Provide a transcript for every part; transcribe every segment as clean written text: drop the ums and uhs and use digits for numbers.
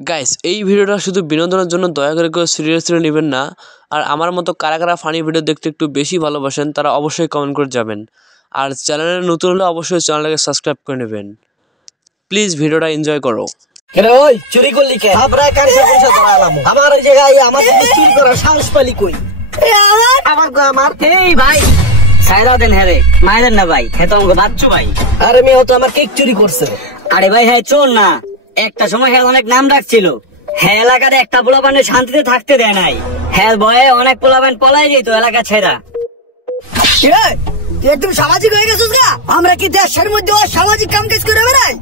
Guys এই ভিডিওটা শুধু বিনোদনের জন্য দয়া করে কেউ সিরিয়াসলি নেবেন না। আর আমার মতো কারা কারা ফানি ভিডিও দেখতে একটু বেশি ভালোবাসেন তারা অবশ্যই কমেন্ট করে যাবেন। আর চ্যানেলে নতুন হলে অবশ্যই চ্যানেলটাকে সাবস্ক্রাইব করে নেবেন। প্লিজ ভিডিওটা এনজয় করো। কেন ওই চুরি করলি কে? আমরা কারসে পয়সা ধরালাম। আমার এই জায়গায় আমার জিনিস চুরি করার সাহস পালি কই? আমার এই ভাই সাইরা দেন হ্যাঁ রে মায়ের না ভাই হে তো আমাকে বাচ্চু ভাই। আরে মেয়ে তো আমার কেক চুরি করছে। আরে ভাই হ্যাঁ চোর না, একটা সময় হ্যাঁ অনেক নাম ডাকছিল। হ্যাঁ এলাকাতে একটা পোলাপান শান্তিতে থাকতে দেয় নাই। হ্যাঁ ভয়ে অনেক পোলাপান পলাই যেত এলাকা ছেড়া। তুই একদম সামাজিক হয়ে গেছিস গা? আমরা কি দেশের মধ্যে সামাজিক কাম কাজ করে বেড়াই?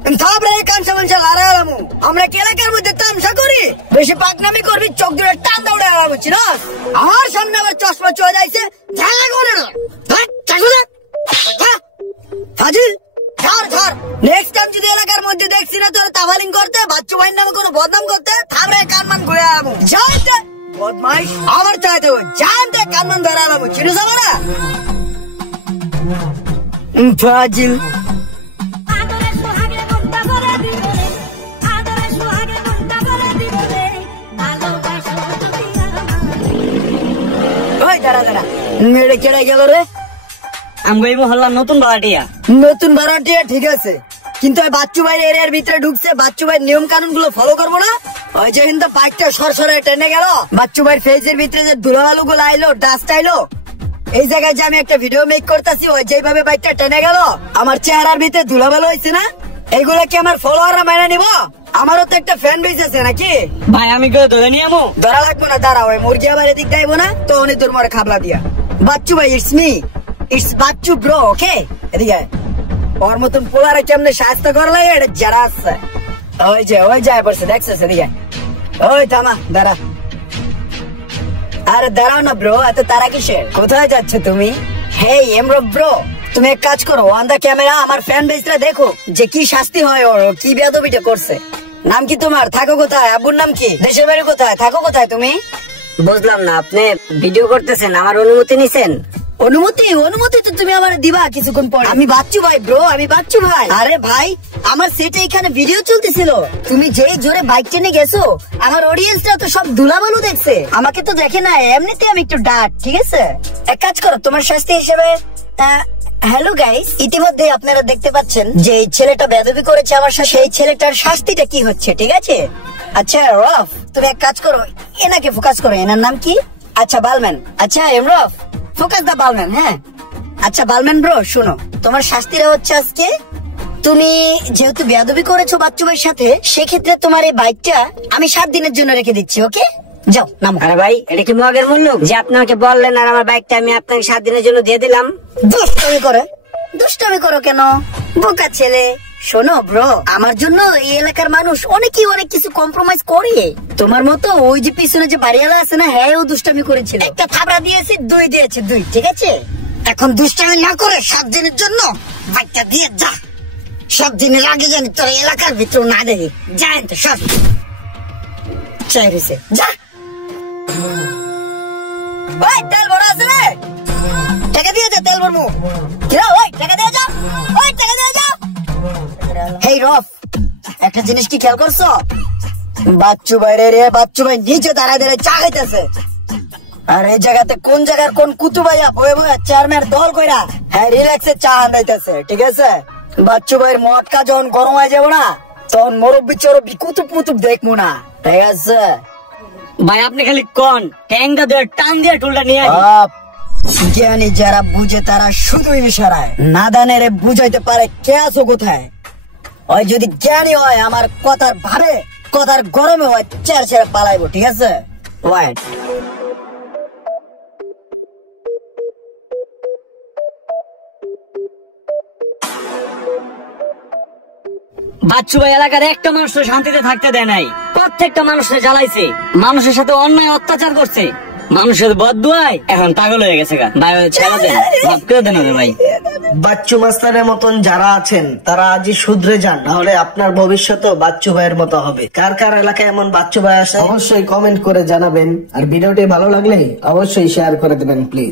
আমরা কি এলাকার মধ্যে তামসা করি? বেশি পাকনামি করবি চোখ দূরে টান দৌড়ে আলাম চিনস? আমার সামনে আবার চশমা চলে যাইছে ঝালা করে না হাজির ধর ধর। নেক্সট টাইম যদি এলাকার মধ্যে দেখছি না তোর তাবালিং করতে বাচ্চু ভাইয়ের নামে কোনো বদনাম করতে থামরে কানমান ঘুরে আলাম জানতে বদমাইশ আমার চাইতে জানতে কানমান ধরে আলাম চিনস আমরা ফাজিল। দাঁড়া দাঁড়া মেরে কেড়ে গেল রে? আমি মহল্লার নতুন ভাড়াটিয়া। নতুন ভাড়াটিয়া ঠিক আছে, কিন্তু বাচ্চু ভাই এরিয়ার ভিতরে ঢুকছে, বাচ্চু ভাই নিয়ম কানুন গুলো ফলো করবো না? ওই যে কিন্তু বাইকটা সরসরে টেনে গেল, বাচ্চু ভাইয়ের ফেজের ভিতরে যে ধুলাবালু গুলো আইলো ডাস্ট আইলো, এই জায়গায় যে আমি একটা ভিডিও মেক করতেছি ওই যেভাবে বাইকটা টেনে গেল আমার চেহারার ভিতরে ধুলাবালু হয়েছে না, এইগুলা কি আমার ফলোয়াররা মেনে নিব? আমারও তো একটা ফ্যান বেস আছে নাকি ভাই? আমি কেউ ধরে নিয়ে আমো ধরা লাগবো না, দাঁড়া ওই মুরগি আবার এদিক যাইবো না তো উনি তোর মরে খাবলা দিয়া। বাচ্চু ভাই it's me, it's Bachchu bro, okay? এদিকে ওর মতন পোলারে কেমনে সাহায্য করলে এটা যারা আছে ওই যায় পড়ছে দেখছিস? এদিকে ওই থামা দাঁড়া। আরে দাঁড়াও না ব্রো, এত তারা কিসের? কোথায় যাচ্ছে তুমি? হেই এমরো ব্রো, তুমি এক কাজ করো, অন দা ক্যামেরা আমার ফ্যান বেসটা দেখো যে কি শাস্তি হয় ওর, কি বেয়াদবিটা করছে। নাম কি তোমার? থাকো কোথায়? আব্বুর নাম কি? দেশের বাড়ি কোথায়? থাকো কোথায় তুমি? বুঝলাম না, আপনি ভিডিও করতেছেন, আমার অনুমতি নিছেন? অনুমতি তো তুমি আমার দিবা কিছুক্ষণ পর। আমি বাচ্চু ভাই ব্রো, আমি বাচ্চু ভাই। আরে ভাই আমার সেটা এখানে ভিডিও চলতেছিল, তুমি যে জোরে বাইক টেনে গেছো আমার অডিয়েন্সটা তো সব ধুলাবালু দেখছে, আমাকে তো দেখে না, এমনিতে আমি একটু ডাক, ঠিক আছে? এক কাজ করো, তোমার শাস্তি হিসেবে হ্যালো গাইস, ইতিমধ্যে আপনারা দেখতে পাচ্ছেন যে এই ছেলেটা বেয়াদবি করেছে আমার সাথে, সেই ছেলেটার শাস্তিটা কি হচ্ছে, ঠিক আছে? আচ্ছা রফ তুমি এক কাজ করো, এনাকে ফোকাস করো, এনার নাম কি? আচ্ছা বালম্যান। আচ্ছা এমরফ ফোকাস দা বালম্যান। হ্যাঁ আচ্ছা বালম্যান ব্রো শোনো, তোমার শাস্তিটা হচ্ছে আজকে তুমি যেহেতু বেয়াদবি করেছো বাচ্চু ভাইয়ের সাথে, সেক্ষেত্রে তোমার এই বাইকটা আমি 7 দিনের জন্য রেখে দিচ্ছি, ওকে? যাও নাম। আরে ভাই এটা কি মগের মূল্য যে আপনাকে বললেন আর আমার বাইকটা আমি আপনাকে 7 দিনের জন্য দিয়ে দিলাম? দুষ্টামি করো কেন বোকা ছেলে? শোনো ব্রো, আমার জন্য এই এলাকার মানুষ অনেকেই অনেক কিছু কম্প্রোমাইজ করে, তোমার মতো ওই যে পিছনে যে বাড়িওয়ালা আছে না, হ্যাঁ ও দুষ্টামি করেছিল, একটা থাবড়া দিয়েছে, 2 দিয়েছে 2, ঠিক আছে? এখন দুষ্টামি না করে 7 দিনের জন্য বাইকটা দিয়ে যা, 7 দিনের আগে জানি তোর এলাকার ভিতরে না দেখি, জানেন তো সব চাই রয়েছে, যা। ওই তেল ভরা আছে রে, টাকা দিয়ে যা, তেল ভরবো। ওই টাকা দিয়ে যাও, ওই টাকা দিয়ে যাও। হেই রফ একটা জিনিস কি খেয়াল করছো? বাচ্চু ভাই রে, বাচ্চু ভাই নিচে দাঁড়ায় দাঁড়ায় চা খাইতেছে, আর এই জায়গাতে কোন জায়গার কোন কুতু ভাইয়া বয়ে বয়ে চেয়ারম্যান দল কইরা হ্যাঁ রিল্যাক্সে চা আনাইতেছে, ঠিক আছে? বাচ্চু ভাইয়ের মটকা যখন গরম হয়ে যাবো না তখন মুরব্বি চরব্বি কুতুব মুতুব দেখবো না, ঠিক আছে? ভাই আপনি খালি কোন ট্যাংটা দিয়ে টান দিয়ে টুলটা নিয়ে জ্ঞানী যারা বুঝে তারা শুধুই ইশারায়, নাদানেরে বুঝাইতে পারে কে আছো কোথায়। ওই যদি জ্ঞানী হয় আমার কথার ভাবে কথার গরমে হয় চেয়ার ছেড়ে পালাইবো, ঠিক আছে? ওয়াইট বাচ্চু ভাই এলাকার একটা মানুষ শান্তিতে থাকতে দেয় নাই, প্রত্যেকটা মানুষকে জ্বালাইছে, মানুষের সাথে অন্যায় অত্যাচার করছে, মানুষের বদদুয়ায় এখন পাগল হয়ে গেছে। ভাই ছেড়ে দেন, মাফ করে দেন ভাই। বাচ্চু মাস্টারের মতন যারা আছেন তারা আজই শুধরে যান, নাহলে আপনার ভবিষ্যৎও বাচ্চু ভাইয়ের মতো হবে। কার কার এলাকায় এমন বাচ্চু ভাই আছে অবশ্যই কমেন্ট করে জানাবেন, আর ভিডিওটি ভালো লাগলে অবশ্যই শেয়ার করে দেবেন প্লিজ।